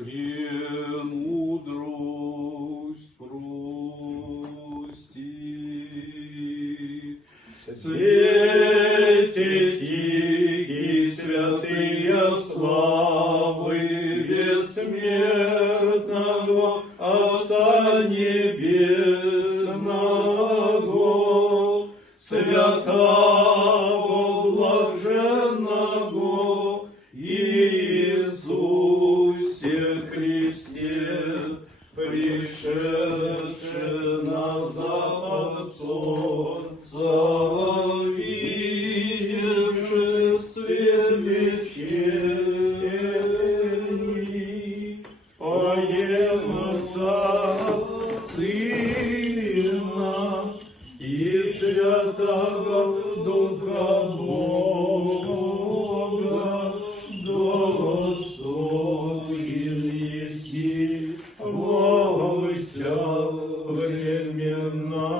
премудрость прости. Свете тихий, святые славы бессмертного Отца Небесного, святого блаженного Иисусе Христе, пришедше на запад солнца, видевши свет вечерний, поем Отца, Сына и Святого Духа Бога, достоин еси во вся времена.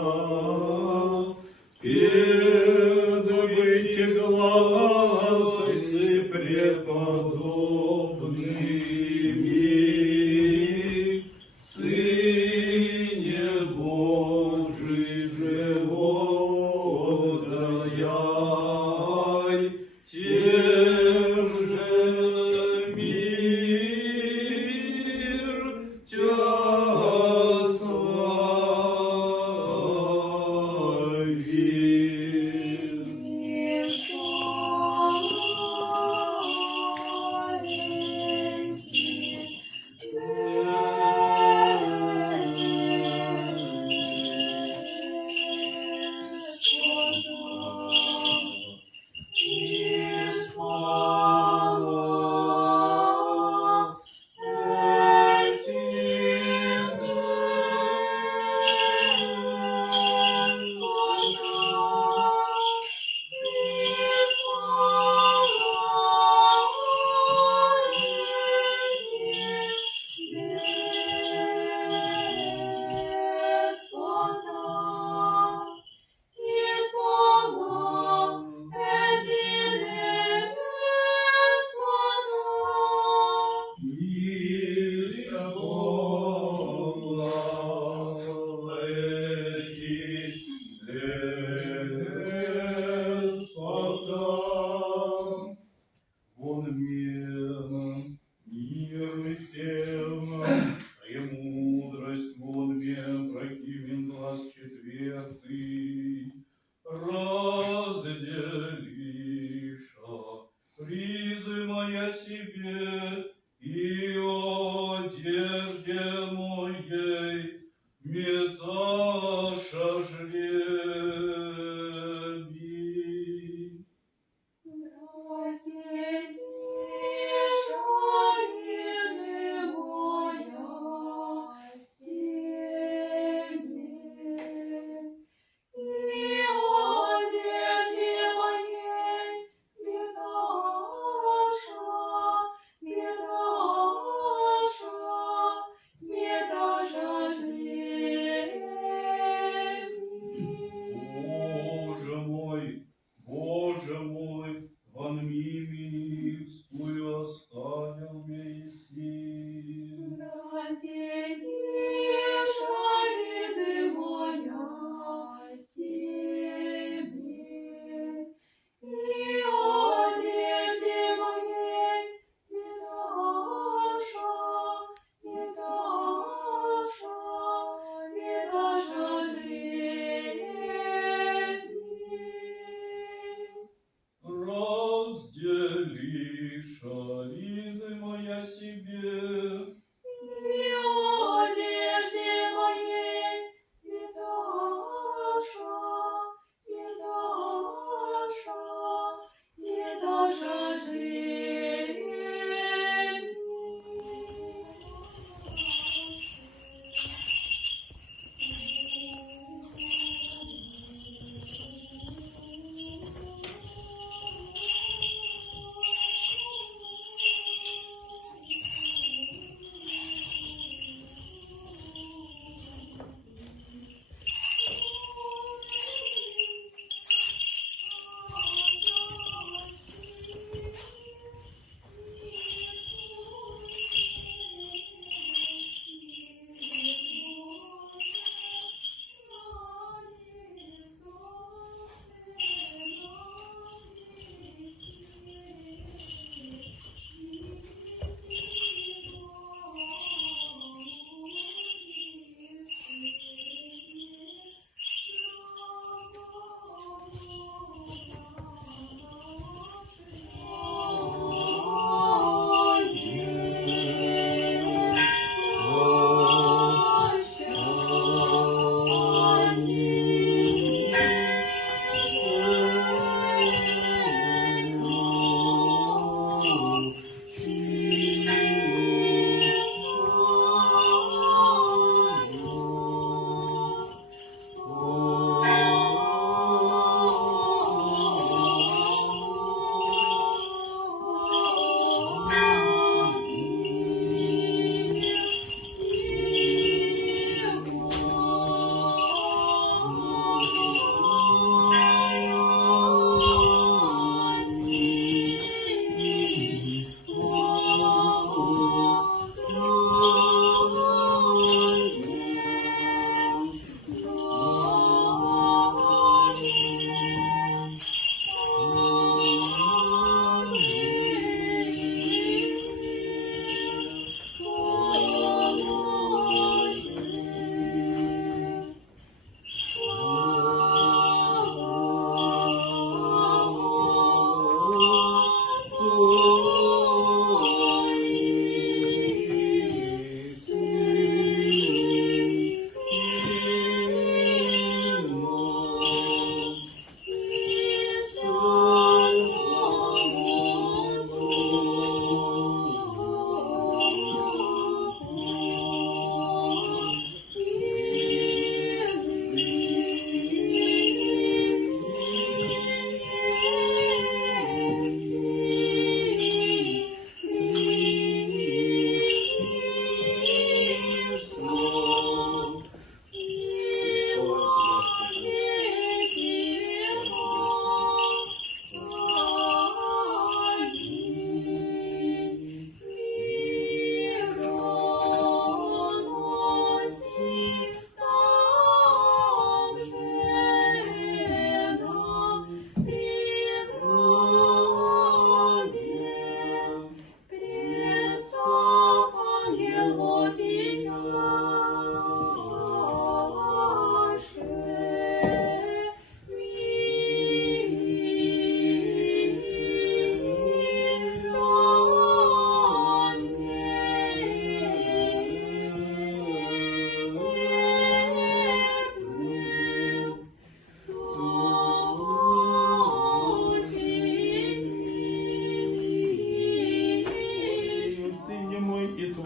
Предбыть гласы преподобными, Сыне Божий живота яй, тем же мир тя славит. Вон мен, мир тем, премудрость вон мен, противен глаз четвертый, разделиша призы моя себе и одежде моей меташа жребий. Боже мой, вон мимицкую оставил Месси. Разделиша ризы моя себе, и одежде моей меташа жребий.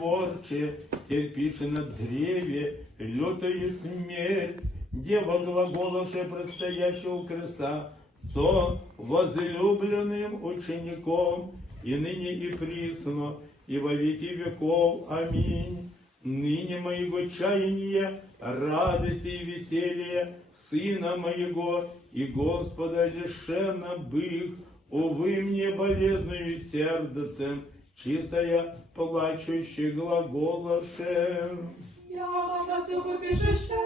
животворче, терпишь на древе лютую смерть, дева глаголавшая предстоящего у креста, со возлюбленным учеником, и ныне и присно, и во веки веков. Аминь. Ныне моего чаяния, радости и веселья, Сына моего и Господа лишенно бых, увы мне болезною сердцем, чистая плачущая глаголаше. Яко всего пишешество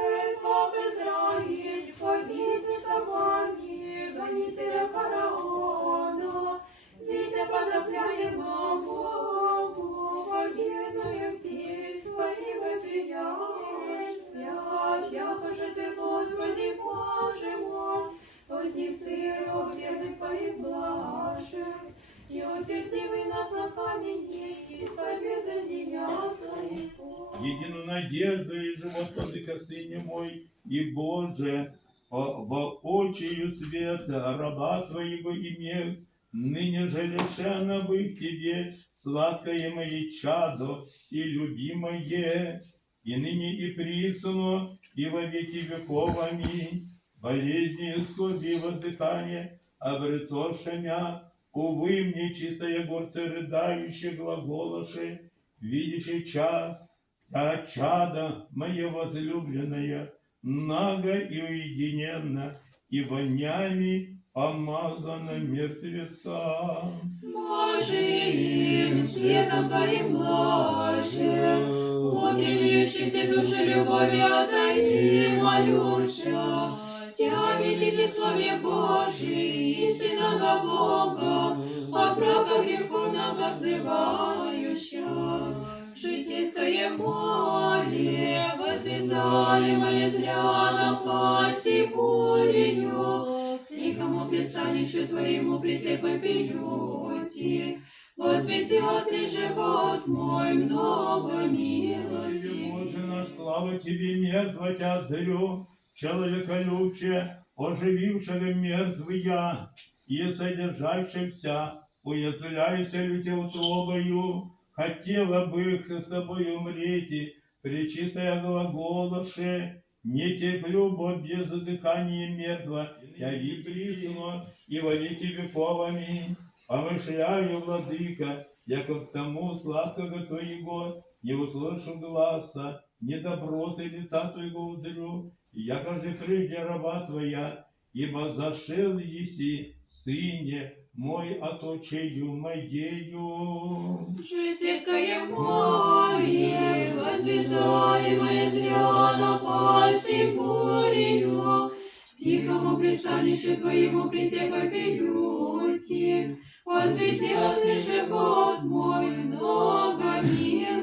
в Израиль, победник за вами, гонителя фараона, видя потопляемого Богу, победную песнь твои вопияешь, свят, яко же ты, Господи, Боже мой, вознеси рог верных твоих блажен, и утверди вы нас на камени, исповедания твоего. Единую надежду и живот Владыка Сыне мой, и Боже, во очию света раба Твоего имел, ныне же лишенно быть Тебе, сладкое мое чадо и любимое, и ныне и присно, и во веки веков. Аминь. Болезни, скорби и воздыхание, обретовши мя, увы мне, чистая горце рыдающая глаголоши, видящий час, а чада моя возлюбленная, наго и уединенно, и вонями помазана мертвеца. Божиим светом Твоим блажен, утреннюющих те души любови озари, молюся. Тя великий славе Божий, истинного Бога, от брака греховного взывающая. Житейское море, возвязаемое зря на пасти бурею, к тихому пристанищу Твоему прийти попелюти, посветит ли живот мой много милости. Боже наш, слава Тебе, мертво Тя зрю, человеколюбче, оживившего мертвия, и содержащимся, уязвляйся люте утробою, хотела бы с Тобою умреть, пречистая глаголавши, не теплю, бо без дыхания мертва, яви присно, и во веки веков. Аминь. Помышляю, Владыка, яко к тому сладкого Твоего не услышу гласа, не доброты лица Твоего узрю, яко же прежде раба Твоя, ибо зашел еси, Сыне мой, оточею моею. Житейское море, возвязаемое зря на пасти бурею, к тихому пристанищу Твоему прийти попелюти, посветит ли живот мой много милости.